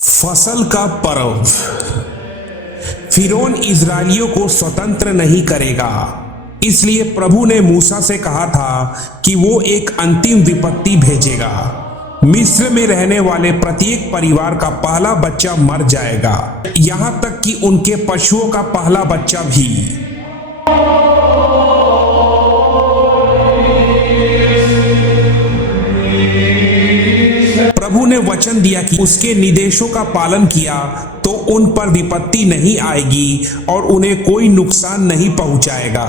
फसल का पर्व। फिरौन इजरायलियों को स्वतंत्र नहीं करेगा, इसलिए प्रभु ने मूसा से कहा था कि वो एक अंतिम विपत्ति भेजेगा। मिस्र में रहने वाले प्रत्येक परिवार का पहला बच्चा मर जाएगा, यहां तक कि उनके पशुओं का पहला बच्चा भी। प्रभु ने वचन दिया कि उसके निर्देशों का पालन किया तो उन पर विपत्ति नहीं आएगी और उन्हें कोई नुकसान नहीं पहुंचाएगा।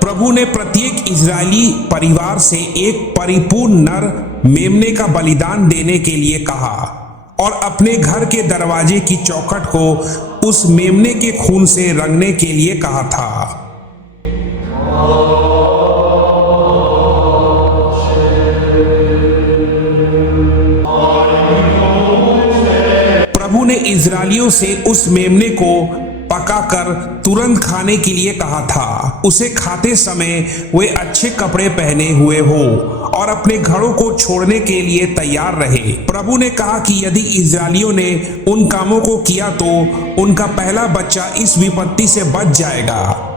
प्रभु ने प्रत्येक इजरायली परिवार से एक परिपूर्ण नर मेमने का बलिदान देने के लिए कहा और अपने घर के दरवाजे की चौखट को उस मेमने के खून से रंगने के लिए कहा था। प्रभु ने इजरायलियों से उस मेमने को पकाकर तुरंत खाने के लिए कहा था। उसे खाते समय वे अच्छे कपड़े पहने हुए हो और अपने घरों को छोड़ने के लिए तैयार रहे। प्रभु ने कहा कि यदि इजरायलियों ने उन कामों को किया तो उनका पहला बच्चा इस विपत्ति से बच जाएगा।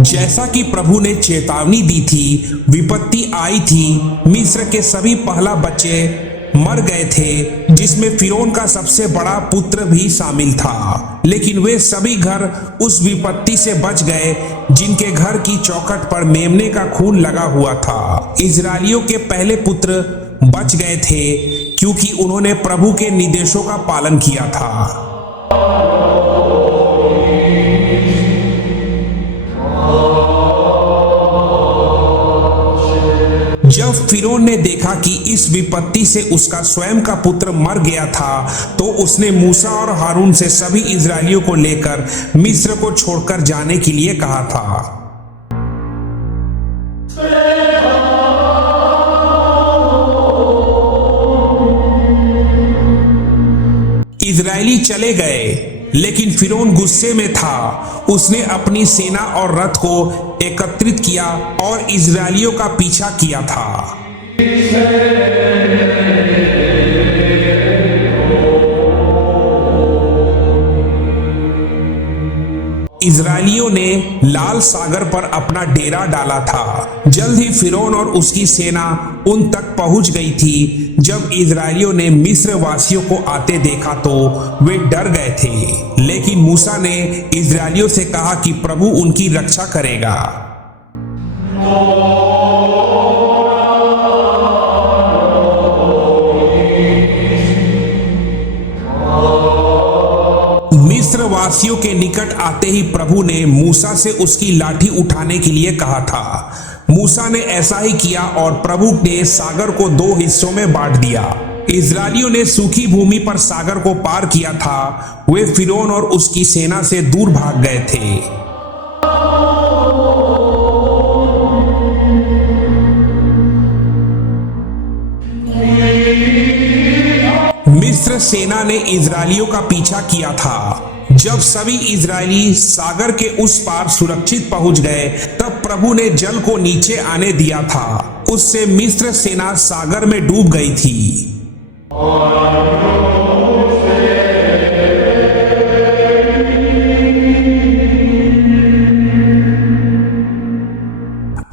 जैसा कि प्रभु ने चेतावनी दी थी, विपत्ति आई थी। मिस्र के सभी पहला बच्चे मर गए थे, जिसमें फिरौन का सबसे बड़ा पुत्र भी शामिल था। लेकिन वे सभी घर उस विपत्ति से बच गए जिनके घर की चौखट पर मेमने का खून लगा हुआ था। इजरायलियों के पहले पुत्र बच गए थे क्योंकि उन्होंने प्रभु के निर्देशों का पालन किया था। जब फिरौन ने देखा कि इस विपत्ति से उसका स्वयं का पुत्र मर गया था, तो उसने मूसा और हारून से सभी इजरायलियों को लेकर मिस्र को छोड़कर जाने के लिए कहा था। इजरायली चले गए, लेकिन फिरौन गुस्से में था। उसने अपनी सेना और रथ को एकत्रित किया और इजरायलियों का पीछा किया था। इजरायलियों ने लाल सागर पर अपना डेरा डाला था। जल्द ही फिरौन और उसकी सेना उन तक पहुंच गई थी। जब इजरायलियों ने मिस्र वासियों को आते देखा तो वे डर गए थे, लेकिन मूसा ने इजरायलियों से कहा कि प्रभु उनकी रक्षा करेगा। मिस्र वासियों के निकट आते ही प्रभु ने मूसा से उसकी लाठी उठाने के लिए कहा था। मूसा ने ऐसा ही किया और प्रभु ने सागर को दो हिस्सों में बांट दिया। इजरायलियों ने सूखी भूमि पर सागर को पार किया था। वे फिरौन और उसकी सेना से दूर भाग गए थे। मिस्र सेना ने इजरायलियों का पीछा किया था। जब सभी इजरायली सागर के उस पार सुरक्षित पहुंच गए, तब प्रभु ने जल को नीचे आने दिया था। उससे मिस्र सेना सागर में डूब गई थी।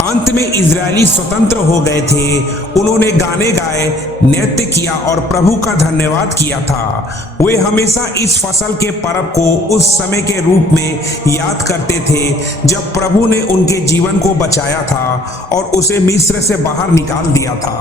अंत में इजरायली स्वतंत्र हो गए थे। उन्होंने गाने गाए, नृत्य किया और प्रभु का धन्यवाद किया था। वे हमेशा इस फसल के पर्व को उस समय के रूप में याद करते थे जब प्रभु ने उनके जीवन को बचाया था और उसे मिस्र से बाहर निकाल दिया था।